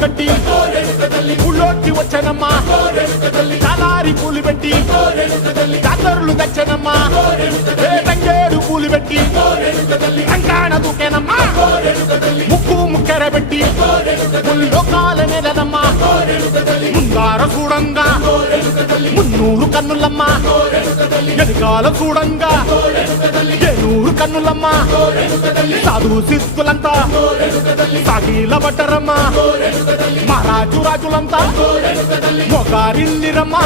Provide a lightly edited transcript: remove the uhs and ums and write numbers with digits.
కట్టి ఊళ్ళోకి వచ్చానమ్మా చాలారి పూలు పెట్టి జాతరులు తెచ్చానమ్మా తంగేడు పూలు పెట్టి రంగాణ దూకేనమ్మా ముక్కు ముక్కెర పెట్టి ముల్లోకాల నెలనమ్మా ముందార చూడంగా మున్నూరు కన్నులమ్మా ఎనకాల చూడంగా ఏనూరు కన్నులమ్మా సాధు సిద్ధులంతా సాగిల పట్టరమ్మా మహారాజు రాజులంతా మొగారిల్లిరమ్మా